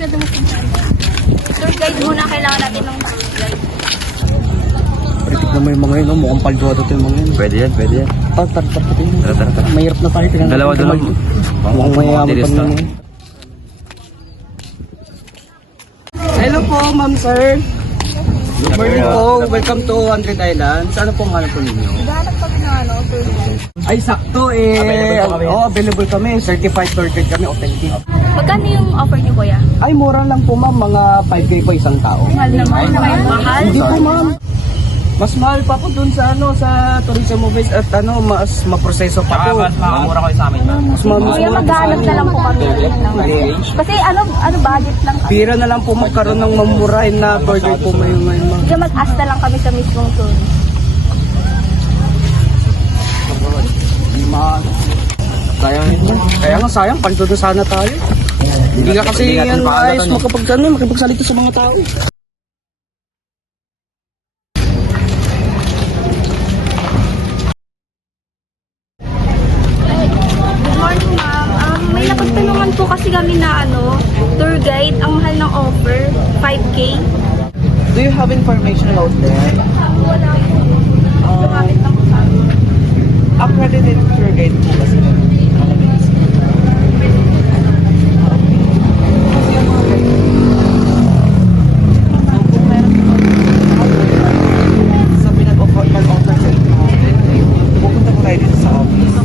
Tour guide muna, kailangan natin ng tour guide. Pwede na may mga yun, mukhang palduado ito yung mga yun. Pwede yan, pwede yan. Tara. Tara. Mahirap na tayo. Dalawa. Mukhang mayayaman pa naman. Hello po, ma'am sir. Good morning po. Welcome to 100 Islands. Ano pong hanap po ninyo? Naghanap kami ng tour guide. Ay, sakto available kami. Certified tour guide kami, authentic. Magkano yung offer niyo, kuya? Ay, mura lang po ma'am, mga 5K po isang tao. Mahal naman. Mahal? Hindi po ma'am. Mas mahal pa po dun sa sa tourism movies at mas maproseso pa po. Mas makamura kayo sa amin. Mas mahal. Kuya, maghanap na lang po kami. Kasi budget lang kami. Pira na lang po magkaroon ng mamurahin na tour guide po ngayon ma'am. Kaya mag-ask na lang kami sa mismong tour. Kaya nga sayang, panto na sana tayo. Hindi nga kasi yan ayos makipagsalita sa mga tao. Good morning, ma'am. May napagtanungan po kasi kami na tour guide. Ang mahal ng offer, 5K. Do you have information about that? Wala po. Lumapit lang po sa amin. Accredited tour guide po kasi. Sa pinag-offer sa inyo, pupunta po tayo dito sa office.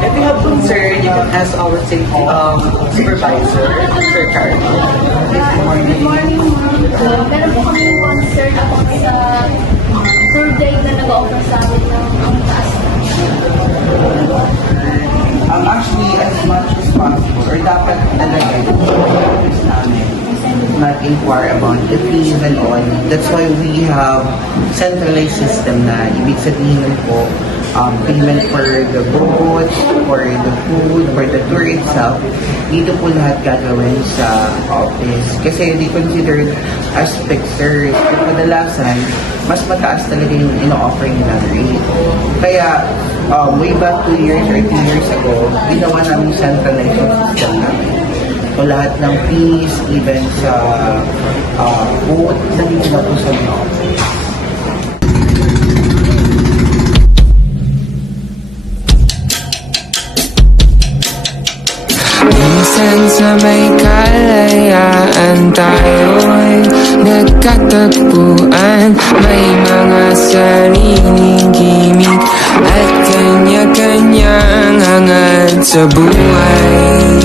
If you have concern, you can ask our safety supervisor, Sir Carl. Good morning, ma'am. Meron po kami concern about sa tour guide na nag-offer sa amin ng taas. Actually, as much as possible, or dapat talaga yung service namin not inquire about the fees and all. That's why we have centralized system na ibig sabihin po, payment for the boat, for the food, for the tour itself, dito po lahat gagawin sa office. Kasi they considered as fixers. Kadalasan, mas mataas talaga yung ino-offer nila rate. Kaya, way back 2 years or 3 years ago, ginawa namin centralized system namin. So lahat ng fees, even sa boat, nandito na po sa mga office. Minsan sa may kalayaan tayo'y nagkatagpuan. May mga sariling gimmick at kanya-kanyang hangad sa buhay.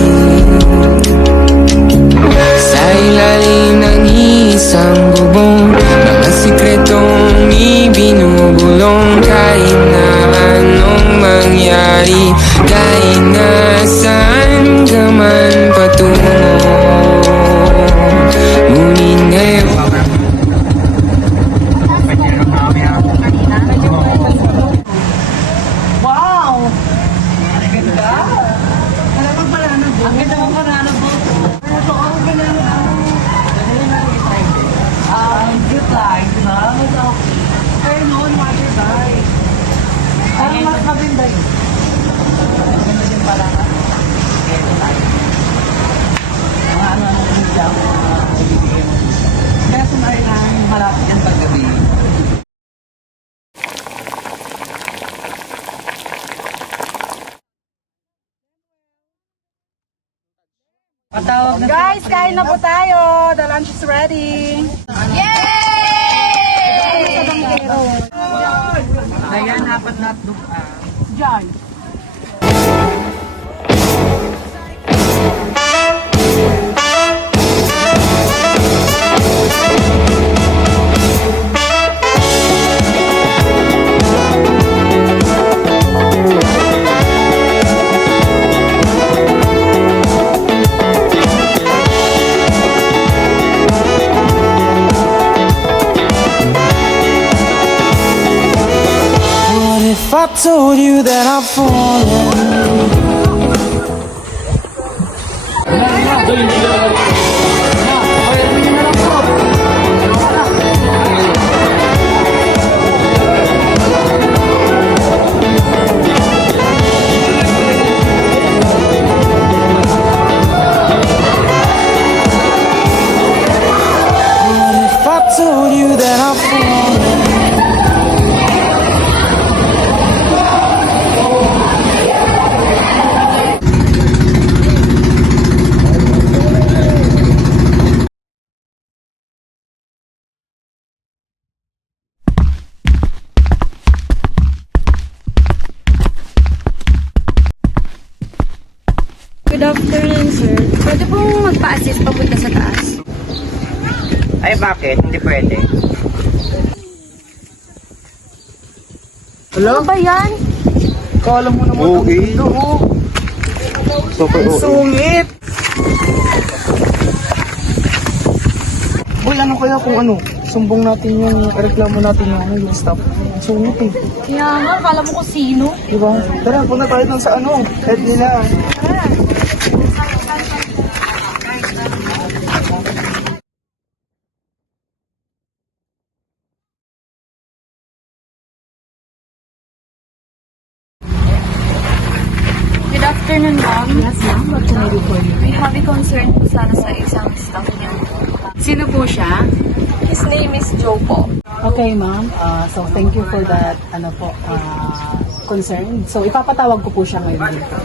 Sa ilalim ng isang bubong, mga sikretong ibinubulong. Kahit na anong mangyari, kahit na saan ka man patungo, ngunit ngayon Wow! Ang ganda! Wala pang banana boat. Ang ganda ng banana boat. Ito ang banana boat. Good time, di ba? Pero noon, water bike. Parang mas maganda yun. Maganda din pala ka. Ito tayo. Mga ano dyan, ibibigay mo. Kaya sumaray lang, malapit yan paggabi. Guys, kain na po tayo. The lunch is ready. Yay! Ayan, apat na hotdog. Diyan. I told you that I've fallen. Ay, bakit? Hindi pwede. Ano ba yan? Kala mo naman ang gulo. Super Ang sungit! Uy, ano kaya kung ano? Sumbong natin yung, reklamo natin yung staff. Ang sungit eh. Kaya nga, akala mo kung sino. Diba? Tara, punta tayo dun sa ano, head nila. Good afternoon, ma'am. Yes, ma'am. What can I do for you? We have a concern po sana sa isang staff niya. Sino po siya? His name is Joe po. Okay, ma'am. So, thank you for that, concern. So, ipapatawag ko po siya ngayon dito.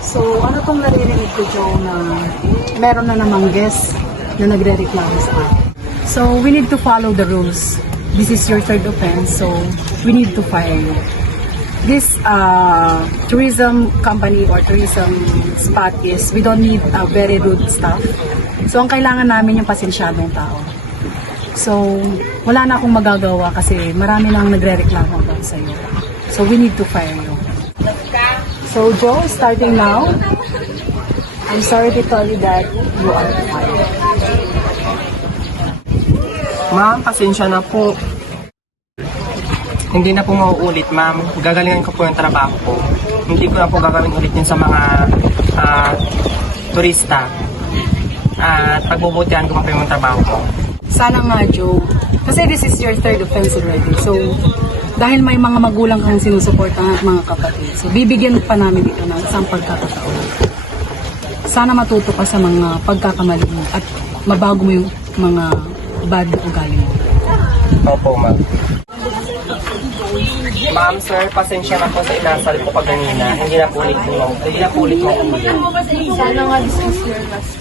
So, ano pong naririnig ko, Joe, na meron na namang guest na nagre-reklamo sa akin. So, we need to follow the rules. This is your third offense, so we need to fire you. This tourism company or tourism spot is we don't need a very rude staff. So, ang kailangan namin yung pasensyadong tao. So, wala na akong magagawa kasi marami nang nagre-reklamo about sa iyo. So, we need to fire you. So, Joe, starting now, I'm sorry to tell you that you are fired. Ma'am, pasensya na po. Hindi na po mauulit, ma'am. Gagalingan ko po yung trabaho ko. Hindi ko na po gagawin ulit yun sa mga turista. At pagbubutihan ko pa po yung trabaho ko. Sana nga, Joe. Kasi this is your third offense already. So, dahil may mga magulang kang sinusuportahan at mga kapatid. So, bibigyan pa namin ito ng isang pagkakataon. Sana matuto ka sa mga pagkakamali mo at mabago mo yung mga bad ugali mo. Opo, ma'am. Ma'am, sir, pasensya na po sa inasal ko kaganina. Hindi na po ulit mo. Sana nga, this is your last